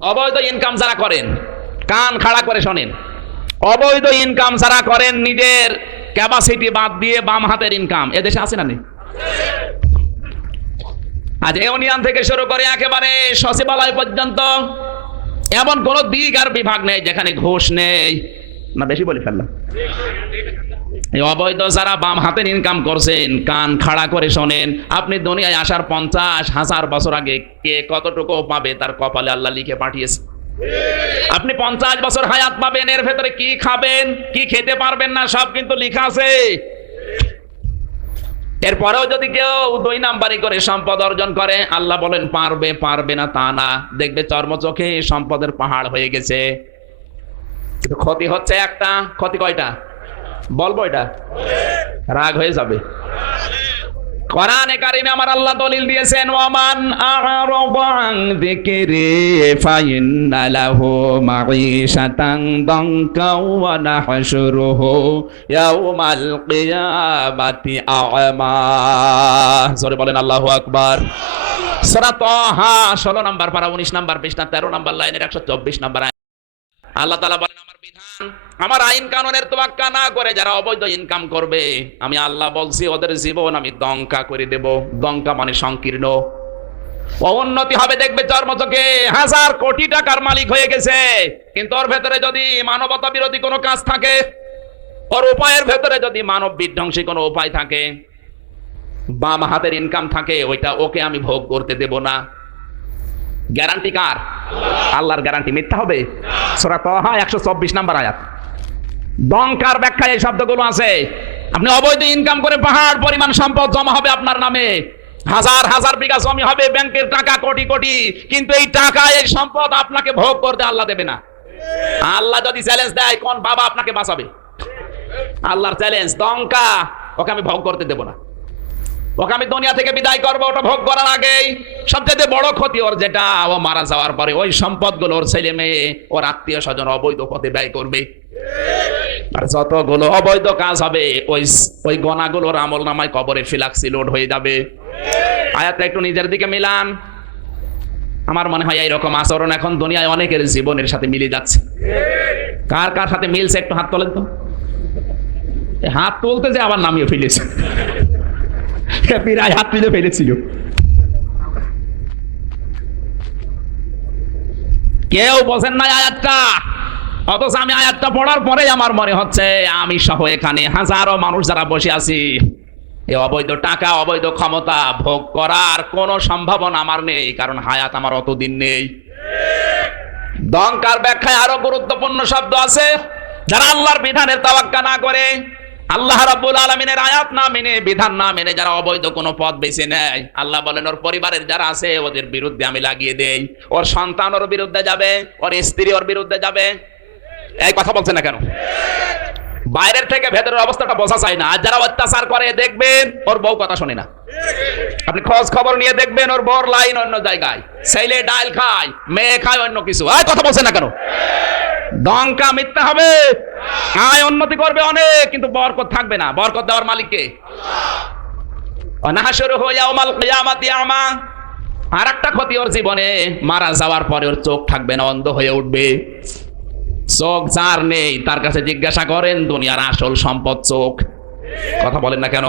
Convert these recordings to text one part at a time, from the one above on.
অবৈধ ইনকাম যারা করেন, কান খাড়া করে শোনেন। অবৈধ ইনকাম যারা করেন, নিজের ক্যাপাসিটি বাদ দিয়ে বাম হাতের ইনকাম এদেশে আছে না নেই? আজ ইউনিয়ন থেকে শুরু করে একেবারে সচিবালয় পর্যন্ত। এমন কোন দিক আর বিভাগ নেই যেখানে ঘুষ নেই। না, বেশি বলে ফেললাম। অবৈধ যারা বাম হাতের ইনকাম করছেন, কান খাড়া করে শোনেন, আপনি দুনিয়ায় আসার পঞ্চাশ হাজার বছর আগে কে কতটুকু পাবে তার কপালে আল্লাহ লিখে পাঠিয়েছে। আপনি পঞ্চাশ বছর হায়াত পাবেন, এর ভেতরে কি খাবেন, কি খেতে পারবেন না, সব কিন্তু লিখা আছে। এরপরেও যদি কেউ দুই নাম্বারি করে সম্পদ অর্জন করে, আল্লাহ বলেন, পারবে পারবে না তা না। দেখবে চর্ম চোখে সম্পদের পাহাড় হয়ে গেছে। কিন্তু ক্ষতি হচ্ছে একটা, ক্ষতি কয়টা? বলব এটা। রাগ হয়ে যাবে। কোরআনে কারিমে আমার আল্লাহ দলিল দিয়েছেন, ওয়ামান আরাদান যিকরি ফাইন্না লাহু মাঈশাতান দানকা ওয়া নাহশুরুহু ইয়াউমাল কিয়ামাতি আ'মা। জোরে বলেন, আল্লাহু আকবার। সূরা তাহা 16 নাম্বার পারা 19 নাম্বার পৃষ্ঠা 13 নাম্বার লাইনের 124 নাম্বার। আল্লাহ তাআলা বলেন আমার আইন কানুনের তোয়াক্কা না করে যারা অবৈধ ইনকাম করবে, আমি আল্লাহ বলছি, ওদের জীবন আমি দঙ্কা করে দেব। দঙ্কা মানে সংকীর্ণ। অবনতি হবে, দেখবে চর্মচকে হাজার কোটি টাকার মালিক হয়ে গেছে। কিন্তু ওর ভেতরে যদি মানবতা বিরোধী কোনো কাজ থাকে, ওর উপায়ের ভেতরে যদি মানব বিধ্বংসী কোনো উপায় থাকে, বাম হাতের ইনকাম থাকে, ওইটা ওকে আমি ভোগ করতে দেব না। গ্যারান্টি কার? আল্লাহর গ্যারান্টি মিথ্যা হবে? সোরা তহা একশো চব্বিশ নাম্বার আয়াত। দংকার ব্যাখ্যায় এই শব্দগুলো আছে। আপনি অবৈধ ইনকাম করে পাহাড়, পরিমাণ সম্পদ জমা হবে আপনার নামে। হাজার হাজার বিঘা জমি হবে, ব্যাংকের টাকা কোটি কোটি। কিন্তু এই টাকা এই সম্পদ আপনাকে ভোগ করতে আল্লাহ দেবে না। আল্লাহ যদি চ্যালেঞ্জ দেয়, কোন বাবা আপনাকে বাঁচাবে? আল্লাহর চ্যালেঞ্জ দংকা, ওকে আমি ভোগ করতে দেব না। ওকে আমি দুনিয়া থেকে বিদায় করব, ওটা ভোগ করার আগেই। সবচেয়ে বড় ক্ষতি ওর যেটা, ও মারা যাওয়ার পরে ওই সম্পদগুলো ওর ছেলে মেয়ে, ওর আত্মীয় স্বজন অবৈধ পথে ব্যয় করবে। আর যতগুলো অবৈধ কাজ হবে, ওই ওই গণাগুলোর আমল নামায় কবরে ফিলাক্সি লোড হয়ে যাবে। আয়াতটা একটু নিজের দিকে মিলান। আমার মনে হয় এইরকম আচরণ এখন দুনিয়ায় অনেকের জীবনের সাথে মিলে যাচ্ছে। কার কার সাথে মিলছে একটু হাত তোলেন তো। হাত তুলতে যে আবার নামিয়ে ফেলেছে। প্রায় হাত তুলে ফেলেছিল। কেউ বোঝেন না আয়াতটা। অথচ আমি আয়াতটা পড়ার পরে আমার মনে হচ্ছে, আমি সহ এখানে হাজারো মানুষ যারা বসে আছি অবৈধ টাকা, অবৈধ ক্ষমতা ভোগ করার কোনো সম্ভাবনা আমার নেই, কারণ হায়াত আমার অতদিন নেই। দঙ্কার ব্যাখ্যায় আরও গুরুত্বপূর্ণ শব্দ আছে, যারা আল্লাহর বিধানের তাওয়াক্কা না করে আল্লাহ রাব্বুল আলামিনের আয়াত না মেনে, বিধান না মেনে যারা অবৈধ কোনো পথ বেছে নেয়, আল্লাহ বলেন, ওর পরিবারের যারা আছে, ওদের বিরুদ্ধে আমি লাগিয়ে দেই। ওর সন্তান ওর বিরুদ্ধে যাবে, ওর স্ত্রী ওর বিরুদ্ধে যাবে। এই কথা বলছে না কেন? বাইরের থেকে ভেতরের অবস্থাটা বোঝা যায় না। আর যারা অত্যাচার করে, দেখবেন ওর বউ কথা শোনে না। আপনি খোঁজ খবর নিয়ে দেখবেন ওর বর লাইন অন্য জায়গায়। ছেলে ডাল খায়, মেয়ে খায় অন্য কিছু। এই কথা বলছে না কেন? ডঙ্কা মিথ্যা হবে। আয় উন্নতি করবে অনেক, কিন্তু বরকত থাকবে না। বরকত দেওয়ার মালিককে? আমা। আর একটা ক্ষতি ওর জীবনে, মারা যাওয়ার পরে ওর চোখ থাকবে না, অন্ধ হয়ে উঠবে। চোখ যার নেই, তার কাছে জিজ্ঞাসা করেন, দুনিয়ার আসল সম্পদ চোখ। কথা বলেন না কেন?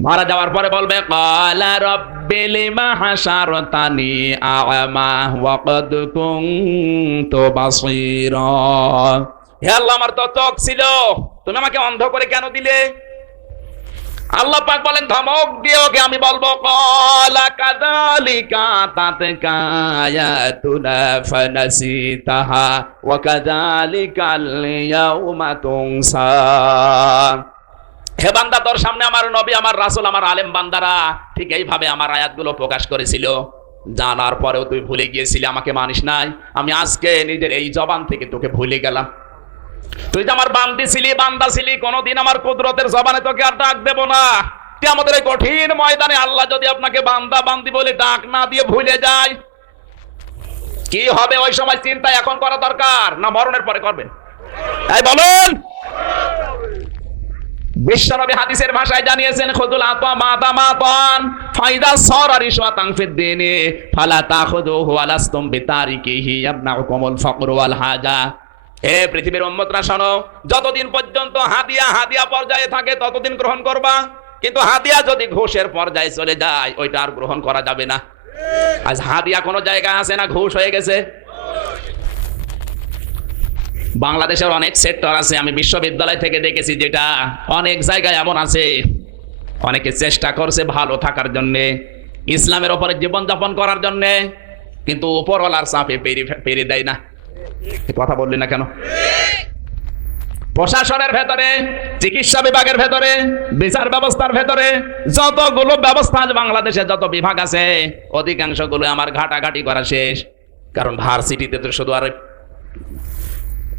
মারা যাওয়ার পরে বলবে, কালা রব্বিল মাহাশারতানি আ'মা ওয়া কদ কুনতু বাসীরা। হে আল্লাহ, আমার তো চোখ ছিল। তুমি আমাকে অন্ধ করে কেন দিলে? আল্লাহ পাক বলেন, ধমক দিয়ে ওকে আমি বলব, কলা কাদালিকা তাতকা আয়াতুনা ফানাসিতাহা ওয়া কাদালিকাল ইয়াউমা তুনসা। হে বান্দা, তোর সামনে আমার নবী, আমার রাসূল, আমার আলেম বান্দারা ঠিক এইভাবে আমার আয়াতগুলো প্রকাশ করেছিল। জানার পরেও তুই ভুলে গিয়েছিলি, আমাকে মানিস নাই। আমি আজকে নিজের এই জবান থেকে তোকে ভুলে গেলাম। তুই যে আমার বান্দি ছিলি, বান্দা ছিলি, কোনোদিন আমার কুদরতের জবানে তোকে আর ডাক দেব না। তুই আমাদের এই কঠিন ময়দানে আল্লাহ যদি আপনাকে বান্দা, বান্দি বলে ডাক না দিয়ে ভুলে যায়, কি হবে ওই সময় চিন্তা এখন করা দরকার, না মরণের পরে করবেন এই বলুন। বিশ্বনবী হাদিসের ভাষায় জানিয়েছেন, খুদুল আতা মাতা মাতান ফাইদা সরা রিশওয়াতান ফিদ দিনে, ফালা তাখুদুহু আলাস্তুম বিতারিকিহি ইয়াবনাউকুমুল ফাকর ওয়াল হাজা। হে পৃথিবীর উম্মতরা, শোনো, যতদিন পর্যন্ত হাদিয়া হাদিয়া পর্যায়ে থাকে, ততদিন গ্রহণ করবা। কিন্তু হাদিয়া যদি ঘুষের পর্যায়ে চলে যায়, ওইটা আর গ্রহণ করা যাবে না। আজ হাদিয়া কোনো জায়গায় আছে না, ঘুষ হয়ে গেছে? বাংলাদেশের অনেক সেক্টর আছে, আমি বিশ্ববিদ্যালয় থেকে দেখেছি যেটা অনেক জায়গায় এমন আছে। অনেকে চেষ্টা করছে ভালো থাকার জন্য, ইসলামের ওপরে জীবনযাপন করার জন্য, কিন্তু উপরওয়ালার চাপে পেরে পেরে দেয় না। এ কথা বললি না কেন? প্রশাসনের ভেতরে, চিকিৎসা বিভাগের ভেতরে, বিচার ব্যবস্থার ভেতরে যতগুলো ব্যবস্থা বাংলাদেশে, যত বিভাগ আছে, অধিকাংশগুলো আমার ঘাটাঘাটি করা শেষ। কারণ ভার্সিটিতে তো শুধু আর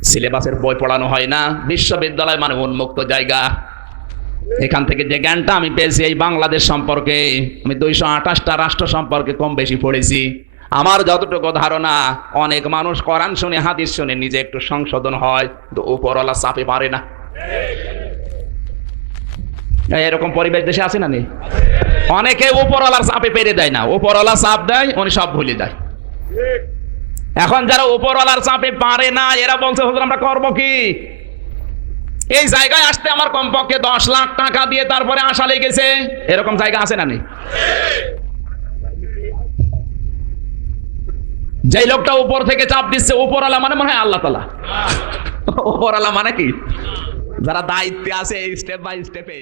সিলেবাসের বই পড়ানো হয় না, বিশ্ববিদ্যালয় মানে উন্মুক্ত জায়গা। এখান থেকে যে জ্ঞানটা আমি পেয়েছি এই বাংলাদেশ সম্পর্কে, আমি দুইশো আঠাশটা রাষ্ট্র সম্পর্কে কম বেশি পড়েছি। আমার যতটুকু ধারণা, অনেক মানুষ করান শুনে, হাদিস শুনে নিজে একটু সংশোধন হয় তো উপরওয়ালা চাপে পারে না। এরকম পরিবেশ দেশে আছে না নেই? অনেকে উপরওয়ালার চাপে পেরে দেয় না। উপরওয়ালা চাপ দেয়, উনি সব ভুলে যায়। এখন যারা উপরওয়ালার চাপে পারে না, এরা বলছে আমরা করব কি? এই জায়গায় আসতে আমার কমপক্ষে দশ লাখ টাকা দিয়ে তারপরে আসা লেগেছে। এরকম জায়গা আছে না নেই? যেই লোকটা উপর থেকে চাপ দিচ্ছে উপরওয়ালা মানে মনে হয় আল্লাহ তালা উপরওয়ালা মানে কি? যারা দায়িত্বে আছে স্টেপ বাই স্টেপে